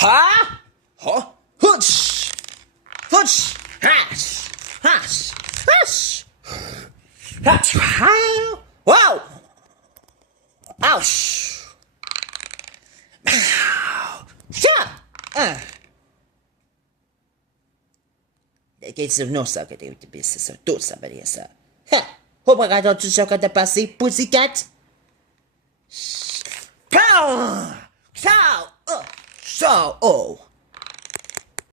Ha! Ho! Hooch! Hooch! Hash! Hash! Hash! Hash! Wow! Ouch! Det är nog saker det ute blir så då så vad det är så. Hoppas att du ska ta pass i pussycat. Pow! Ciao! So, oh.